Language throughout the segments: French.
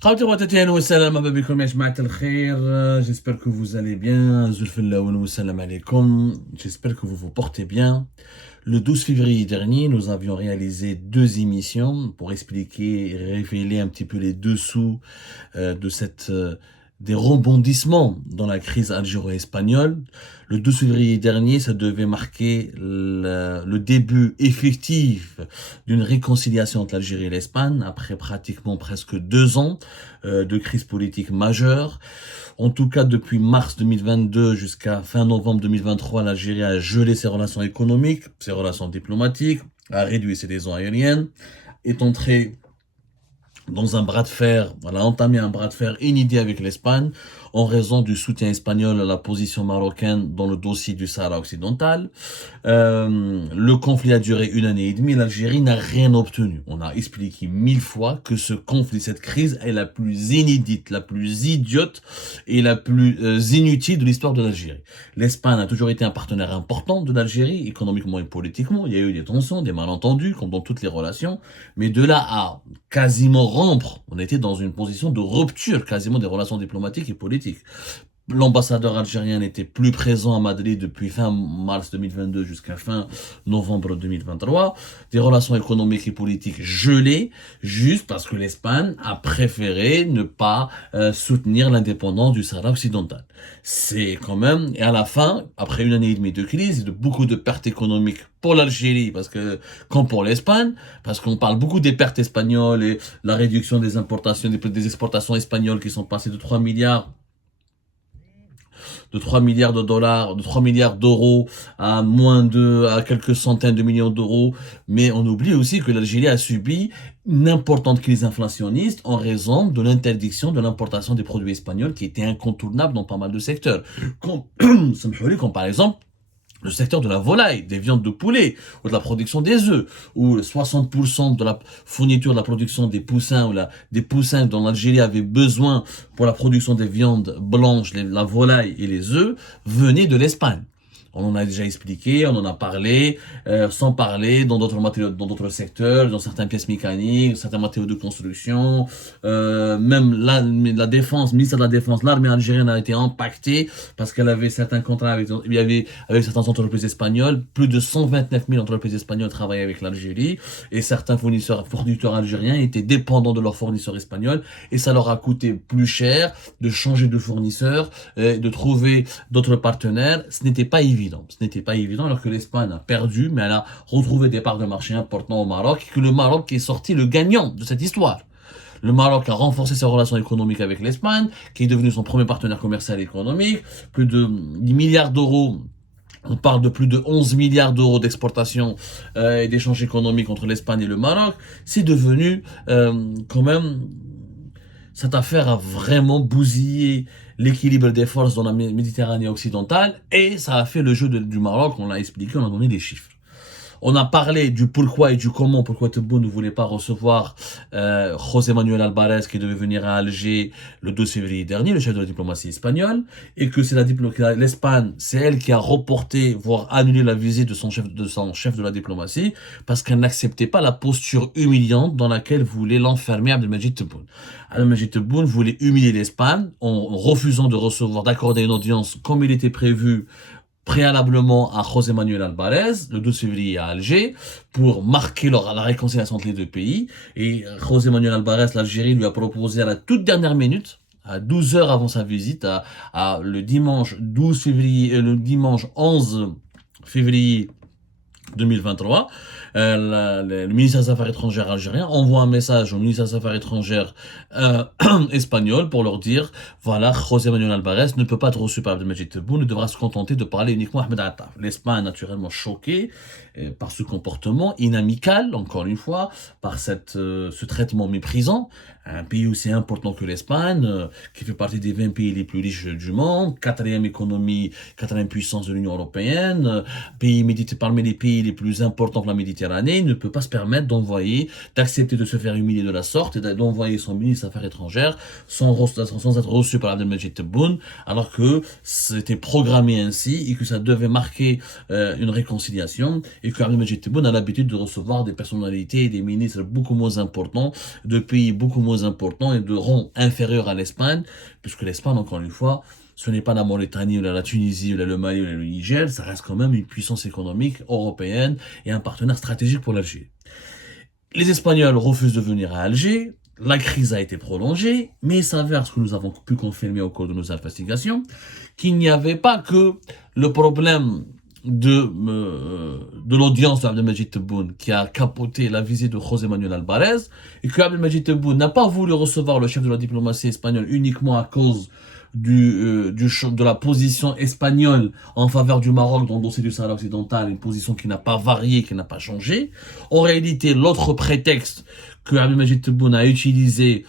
خاوتي واتاتين والسلام بكم يا جماعة الخير. J'espère que vous allez bien. Zulfellaoun wa salam alaikum. J'espère que vous vous portez bien. Le 12 février dernier, nous avions réalisé deux émissions pour expliquer et révéler un petit peu les dessous de des rebondissements dans la crise algéro-espagnole. Le 12 février dernier, ça devait marquer le début effectif d'une réconciliation entre l'Algérie et l'Espagne après pratiquement presque 2 ans de crise politique majeure. En tout cas, depuis mars 2022 jusqu'à fin novembre 2023, l'Algérie a gelé ses relations économiques, ses relations diplomatiques, a réduit ses liaisons aériennes, est entrée dans un bras de fer, elle a entamé un bras de fer inédit avec l'Espagne en raison du soutien espagnol à la position marocaine dans le dossier du Sahara occidental. Le conflit a duré 1 année et demie, l'Algérie n'a rien obtenu. On a expliqué 1000 fois que ce conflit, cette crise est la plus inédite, la plus idiote et la plus inutile de l'histoire de l'Algérie. L'Espagne a toujours été un partenaire important de l'Algérie, économiquement et politiquement. Il y a eu des tensions, des malentendus, comme dans toutes les relations, mais de là à quasiment rompre, on était dans une position de rupture quasiment des relations diplomatiques et politiques. L'ambassadeur algérien n'était plus présent à Madrid depuis fin mars 2022 jusqu'à fin novembre 2023. Des relations économiques et politiques gelées, juste parce que l'Espagne a préféré ne pas soutenir l'indépendance du Sahara occidental. C'est quand même, et à la fin, après 1 année et demie de crise et de beaucoup de pertes économiques pour l'Algérie, parce que, comme pour l'Espagne, parce qu'on parle beaucoup des pertes espagnoles et la réduction des importations, des exportations espagnoles qui sont passées de 3 milliards de dollars, de 3 milliards d'euros à quelques centaines de millions d'euros. Mais on oublie aussi que l'Algérie a subi une importante crise inflationniste en raison de l'interdiction de l'importation des produits espagnols qui était incontournable dans pas mal de secteurs. Comme par exemple, le secteur de la volaille, des viandes de poulet, ou de la production des œufs, où 60% de la fourniture de la production des poussins, des poussins dont l'Algérie avait besoin pour la production des viandes blanches, la volaille et les œufs, venait de l'Espagne. On en a déjà expliqué, on en a parlé, sans parler dans d'autres matériaux, dans d'autres secteurs, dans certaines pièces mécaniques, certains matériaux de construction, même la défense, le ministère de la Défense, l'armée algérienne a été impactée parce qu'elle avait certains contrats avec certaines entreprises espagnoles. Plus de 129 000 entreprises espagnoles travaillaient avec l'Algérie et certains fournisseurs algériens étaient dépendants de leurs fournisseurs espagnols et ça leur a coûté plus cher de changer de fournisseur, de trouver d'autres partenaires. Ce n'était pas évident. Ce n'était pas évident alors que l'Espagne a perdu, mais elle a retrouvé des parts de marché importants au Maroc et que le Maroc est sorti le gagnant de cette histoire. Le Maroc a renforcé ses relations économiques avec l'Espagne, qui est devenu son premier partenaire commercial et économique. Plus de 10 milliards d'euros. On parle de plus de 11 milliards d'euros d'exportation et d'échanges économiques entre l'Espagne et le Maroc. C'est devenu quand même... Cette affaire a vraiment bousillé l'équilibre des forces dans la Méditerranée occidentale et ça a fait le jeu du Maroc, on l'a expliqué, on a donné des chiffres. On a parlé du pourquoi et du comment, pourquoi Tebboune ne voulait pas recevoir José Manuel Alvarez qui devait venir à Alger le 12 février dernier, le chef de la diplomatie espagnole, et que c'est l'Espagne, c'est elle qui a reporté, voire annulé la visite de son chef de la diplomatie, parce qu'elle n'acceptait pas la posture humiliante dans laquelle voulait l'enfermer Abdelmajid Tebboune. Abdelmajid Tebboune voulait humilier l'Espagne en refusant de recevoir, d'accorder une audience comme il était prévu préalablement à José Manuel Alvarez, le 12 février à Alger, pour marquer la réconciliation entre les deux pays. Et José Manuel Alvarez, l'Algérie, lui a proposé à la toute dernière minute, à 12 heures avant sa visite, le dimanche 12 février, le dimanche 11 février 2023, le ministère des Affaires étrangères algérien envoie un message au ministère des Affaires étrangères espagnol pour leur dire voilà, José Manuel Alvarez ne peut pas être reçu par Abdelmajid Tebboune, il devra se contenter de parler uniquement à Ahmed Attaf. L'Espagne naturellement choquée par ce comportement inamical, encore une fois, par ce traitement méprisant. Un pays aussi important que l'Espagne, qui fait partie des 20 pays les plus riches du monde, quatrième économie, quatrième puissance de l'Union européenne, parmi les pays pays les plus importants de la Méditerranée ne peut pas se permettre d'accepter de se faire humilier de la sorte et d'envoyer son ministre des Affaires étrangères sans être reçu par Abdelmajid Tebboune, alors que c'était programmé ainsi et que ça devait marquer une réconciliation, et que Abdelmajid Tebboune a l'habitude de recevoir des personnalités et des ministres beaucoup moins importants, de pays beaucoup moins importants et de rang inférieur à l'Espagne, puisque l'Espagne, encore une fois, ce n'est pas la Mauritanie ou la Tunisie ou le Mali ou le Niger, ça reste quand même une puissance économique européenne et un partenaire stratégique pour l'Algérie. Les Espagnols refusent de venir à Alger, la crise a été prolongée, mais il s'avère, ce que nous avons pu confirmer au cours de nos investigations, qu'il n'y avait pas que le problème de l'audience d'Abdelmajid Tebboune qui a capoté la visite de José Manuel Alvarez, et que Abdelmajid Tebboune n'a pas voulu recevoir le chef de la diplomatie espagnole uniquement à cause de la position espagnole en faveur du Maroc dans le dossier du Sahara occidental, une position qui n'a pas varié, qui n'a pas changé. En réalité, l'autre prétexte que Abdelmajid Tebboune a utilisé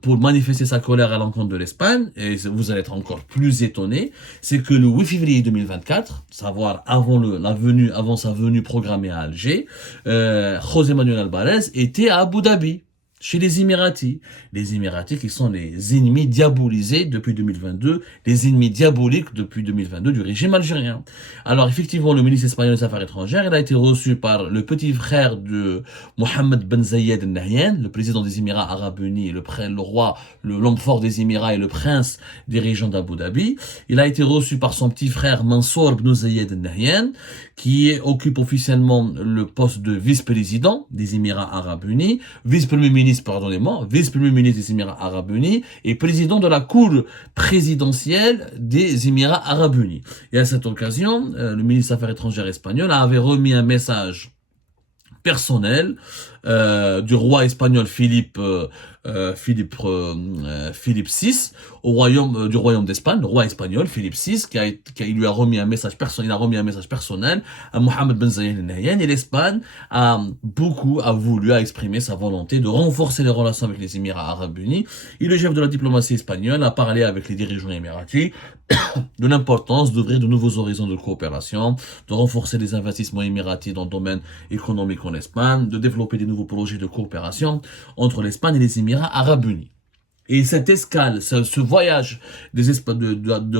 pour manifester sa colère à l'encontre de l'Espagne, et vous allez être encore plus étonnés, c'est que le 8 février 2024, savoir avant sa venue programmée à Alger, José Manuel Alvarez était à Abu Dhabi, chez les Émiratis. Les Émiratis qui sont les ennemis diabolisés depuis 2022, les ennemis diaboliques depuis 2022 du régime algérien. Alors effectivement, le ministre espagnol des Affaires étrangères, il a été reçu par le petit frère de Mohammed Ben Zayed Al Nahyan, le président des Émirats Arabes Unis, le roi, l'homme fort des Émirats et le prince des régions d'Abu Dhabi. Il a été reçu par son petit frère Mansour Ben Zayed Al Nahyan, qui occupe officiellement le poste de vice-président des Émirats Arabes Unis, vice-premier ministre des Émirats Arabes Unis et président de la cour présidentielle des Émirats Arabes Unis. Et à cette occasion, le ministre des Affaires étrangères espagnol avait remis un message personnel du roi espagnol Philippe VI du royaume d'Espagne, le roi espagnol Philippe VI, il lui a remis un message personnel à Mohammed Ben Zayed Al Nahyan, et l'Espagne a voulu exprimer sa volonté de renforcer les relations avec les Émirats Arabes Unis, et le chef de la diplomatie espagnole a parlé avec les dirigeants émiratis de l'importance d'ouvrir de nouveaux horizons de coopération, de renforcer les investissements émiratis dans le domaine économique en Espagne, de développer des nouveaux projets de coopération entre l'Espagne et les Émirats Arabes Unis. Et cette escale, ce voyage de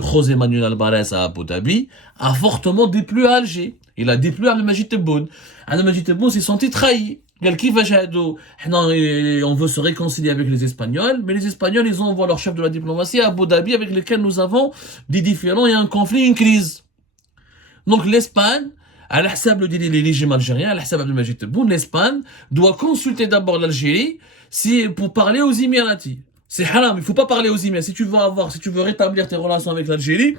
José Manuel Alvarez à Abu Dhabi a fortement déplu à Alger. Il a déplu à Abdelmajid Tebboune. Abdelmajid Tebboune s'est senti trahi. On veut se réconcilier avec les Espagnols, mais les Espagnols, ils envoient leur chef de la diplomatie à Abu Dhabi avec lesquels nous avons des différends et un conflit, une crise. Donc l'Espagne, à l'hsab le régime algérien, à l'hsab Abdelmajid Tebboune, l'Espagne doit consulter d'abord l'Algérie pour parler aux Émiratis. C'est haram, il faut pas parler aux Émiratis. Si tu veux rétablir tes relations avec l'Algérie,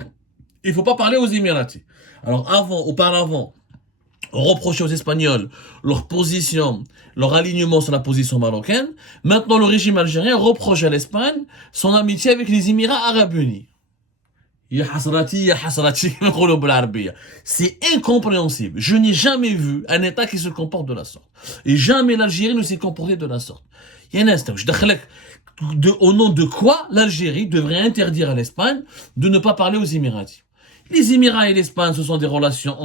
il faut pas parler aux Émiratis. Alors auparavant, on reprochait aux Espagnols leur position, leur alignement sur la position marocaine. Maintenant, le régime algérien reproche à l'Espagne son amitié avec les Émirats Arabes Unis. C'est incompréhensible. Je n'ai jamais vu un État qui se comporte de la sorte. Et jamais l'Algérie ne s'est comportée de la sorte. Il y a un instant, au nom de quoi l'Algérie devrait interdire à l'Espagne de ne pas parler aux Émiratis. Les Émirats et l'Espagne, ce sont des relations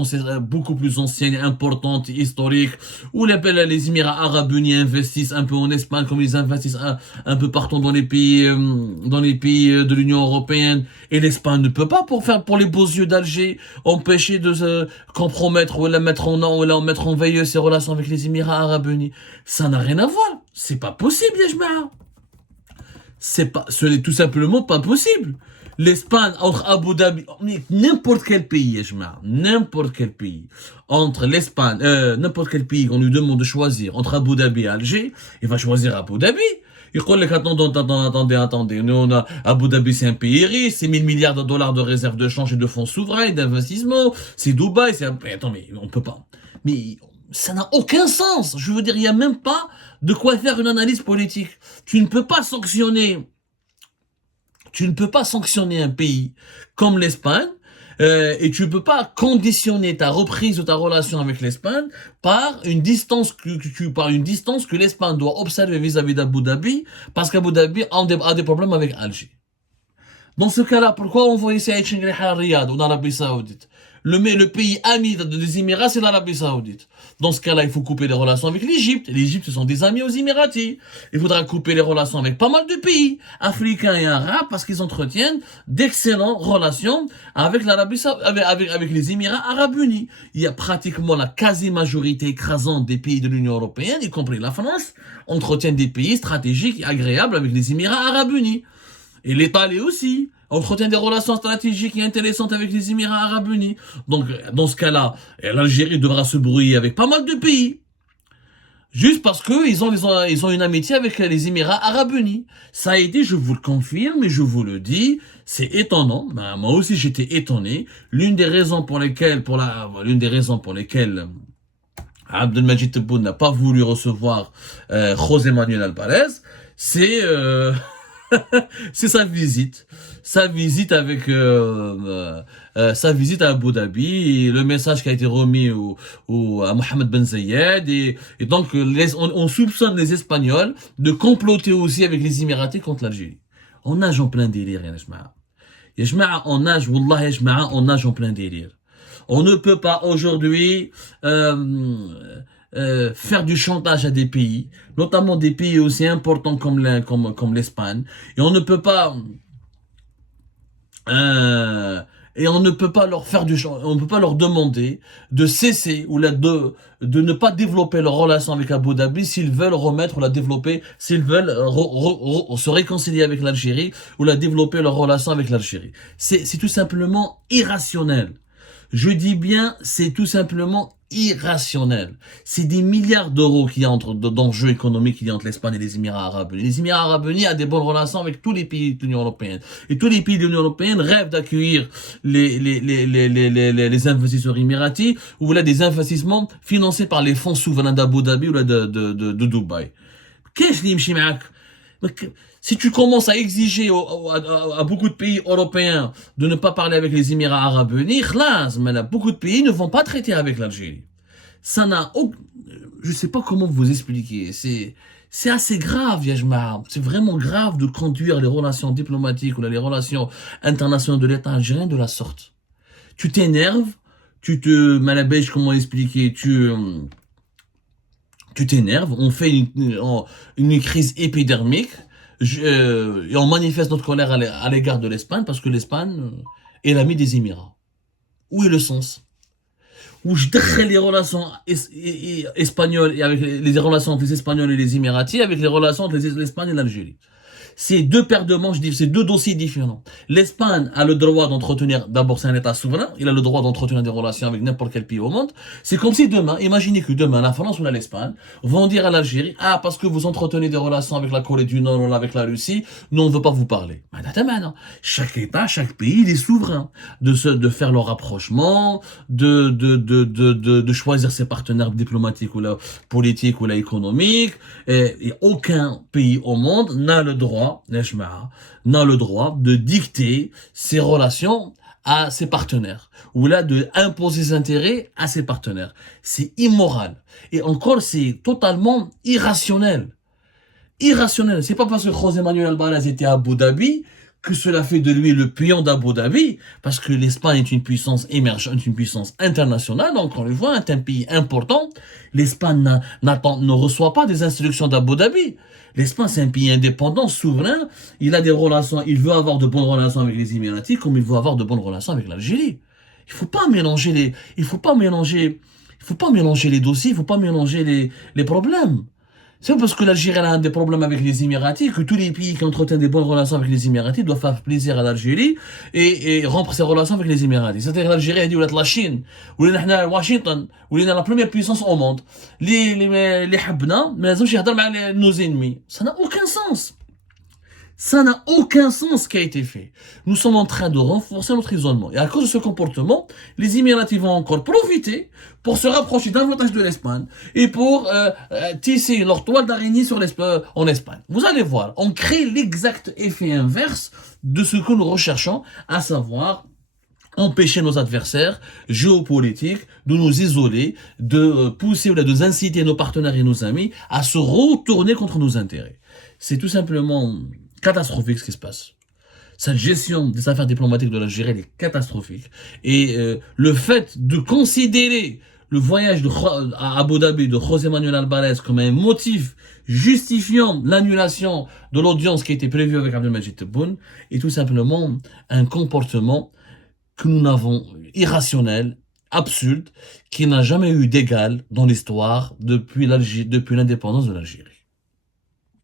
beaucoup plus anciennes, importantes, historiques, où les Émirats Arabes Unis investissent un peu en Espagne, comme ils investissent un peu partout dans les pays de l'Union Européenne. Et l'Espagne ne peut pas, pour les beaux yeux d'Alger, empêcher de se compromettre ou mettre en veille ses relations avec les Émirats Arabes Unis. Ça n'a rien à voir. C'est pas possible, Yajma. Ce n'est tout simplement pas possible. L'Espagne, entre Abu Dhabi, n'importe quel pays, entre l'Espagne, n'importe quel pays qu'on lui demande de choisir entre Abu Dhabi et Alger, il va choisir Abu Dhabi. Il dit, attendez, nous, Abu Dhabi, c'est un pays riche, c'est 1000 milliards de dollars de réserves de change et de fonds souverains et d'investissement, c'est Dubaï, attends, mais on peut pas. Mais ça n'a aucun sens. Je veux dire, il n'y a même pas de quoi faire une analyse politique. Tu ne peux pas sanctionner un pays comme l'Espagne, et tu ne peux pas conditionner ta reprise de ta relation avec l'Espagne par une distance que l'Espagne doit observer vis-à-vis d'Abu Dhabi, parce qu'Abu Dhabi a des problèmes avec Alger. Dans ce cas-là, pourquoi envoyer Saïd Chengreh à Riyad ou en Arabie Saoudite? le pays ami des Émirats, c'est l'Arabie Saoudite. Dans ce cas-là, il faut couper les relations avec l'Égypte. L'Égypte, ce sont des amis aux Émiratis. Il faudra couper les relations avec pas mal de pays africains et arabes parce qu'ils entretiennent d'excellentes relations avec l'Arabie Saoudite, avec les Émirats arabes unis. Il y a pratiquement la quasi-majorité écrasante des pays de l'Union européenne, y compris la France, entretiennent des pays stratégiques et agréables avec les Émirats arabes unis. Et l'Italie aussi entretient des relations stratégiques et intéressantes avec les Émirats arabes unis. Donc, dans ce cas-là, l'Algérie devra se brouiller avec pas mal de pays. Juste parce qu'ils ont une amitié avec les Émirats arabes unis. Ça a été, je vous le confirme et je vous le dis, c'est étonnant. Ben, moi aussi, j'étais étonné. L'une des raisons pour lesquelles Abdelmajid Tebboune n'a pas voulu recevoir José Manuel Alvarez, c'est c'est sa visite. Sa visite avec sa visite à Abu Dhabi et le message qui a été remis à Mohamed Ben Zayed et donc on soupçonne les Espagnols de comploter aussi avec les Émiratis contre l'Algérie. On nage en plein délire, ya jma'a. Ya jma'a, on nage, wallah ya jma'a, on nage en plein délire. On ne peut pas aujourd'hui faire du chantage à des pays, notamment des pays aussi importants comme l'Espagne, et on ne peut pas leur faire on ne peut pas leur demander de cesser ou de ne pas développer leur relation avec Abu Dhabi s'ils veulent remettre ou la développer, s'ils veulent se réconcilier avec l'Algérie ou la développer leur relation avec l'Algérie. C'est tout simplement irrationnel. Je dis bien, c'est tout simplement irrationnel. C'est des milliards d'euros qui entrent d'enjeux économiques qu'il y a entre l'Espagne et les Émirats arabes unis. Les Émirats arabes unis ont des bonnes relations avec tous les pays de l'Union européenne. Et tous les pays de l'Union européenne rêvent d'accueillir les investisseurs émiratis ou là des investissements financés par les fonds souverains d'Abu Dhabi ou là de Dubaï. Qu'est-ce qui m'chie معاك? Si tu commences à exiger à beaucoup de pays européens de ne pas parler avec les Émirats arabes unis, beaucoup de pays ne vont pas traiter avec l'Algérie. Ça n'a aucun... Je sais pas comment vous expliquer. C'est assez grave, Yajma. C'est vraiment grave de conduire les relations diplomatiques ou les relations internationales de l'État algérien de la sorte. Tu t'énerves, malabèche, comment expliquer, tu t'énerves, on fait une crise épidermique, et on manifeste notre colère à l'égard de l'Espagne parce que l'Espagne est l'ami des Émirats. Où est le sens? Où je décris les relations espagnoles et avec les relations entre les Espagnols et les Émiratis avec les relations entre l'Espagne et l'Algérie. C'est deux paires de manches, c'est deux dossiers différents. L'Espagne a le droit d'entretenir, d'abord c'est un État souverain, il a le droit d'entretenir des relations avec n'importe quel pays au monde. C'est comme si demain, imaginez que demain, la France ou l'Espagne vont dire à l'Algérie, ah, parce que vous entretenez des relations avec la Corée du Nord ou avec la Russie, nous on ne veut pas vous parler. Chaque État, chaque pays, il est souverain de faire leur rapprochement, de choisir ses partenaires diplomatiques ou là, politiques ou là, économiques, et aucun pays au monde n'a le droit de dicter ses relations à ses partenaires ou là de imposer ses intérêts à ses partenaires. C'est immoral et encore c'est totalement irrationnel. Irrationnel. C'est pas parce que José Manuel Alvarez était à Abu Dhabi que cela fait de lui le pion d'Abu Dhabi, parce que l'Espagne est une puissance émergente, une puissance internationale, encore une fois, un pays important. L'Espagne ne reçoit pas des instructions d'Abu Dhabi. L'Espagne, c'est un pays indépendant, souverain. Il a des relations, il veut avoir de bonnes relations avec les Émiratis, comme il veut avoir de bonnes relations avec l'Algérie. Il faut pas mélanger les dossiers, il faut pas mélanger les problèmes. C'est pas parce que l'Algérie a des problèmes avec les Émiratis que tous les pays qui entretiennent des bonnes relations avec les Émiratis doivent faire plaisir à l'Algérie et rompre ses relations avec les Émiratis. C'est-à-dire l'Algérie a dit la Chine, ou Washington, ou la première puissance au monde. Les habna, mais elles ont nos ennemis. Ça n'a aucun sens. Ça n'a aucun sens ce qui a été fait. Nous sommes en train de renforcer notre isolement. Et à cause de ce comportement, les Émiratis vont encore profiter pour se rapprocher davantage de l'Espagne et pour tisser leur toile d'araignée en Espagne. Vous allez voir, on crée l'exact effet inverse de ce que nous recherchons, à savoir empêcher nos adversaires géopolitiques de nous isoler, de pousser ou de inciter nos partenaires et nos amis à se retourner contre nos intérêts. C'est tout simplement catastrophique ce qui se passe. Cette gestion des affaires diplomatiques de l'Algérie, elle est catastrophique. Et le fait de considérer le voyage à Abu Dhabi de José Manuel Alvarez comme un motif justifiant l'annulation de l'audience qui était prévue avec Abdelmajid Tebboune est tout simplement un comportement que nous n'avons irrationnel, absurde, qui n'a jamais eu d'égal dans l'histoire depuis l'indépendance de l'Algérie.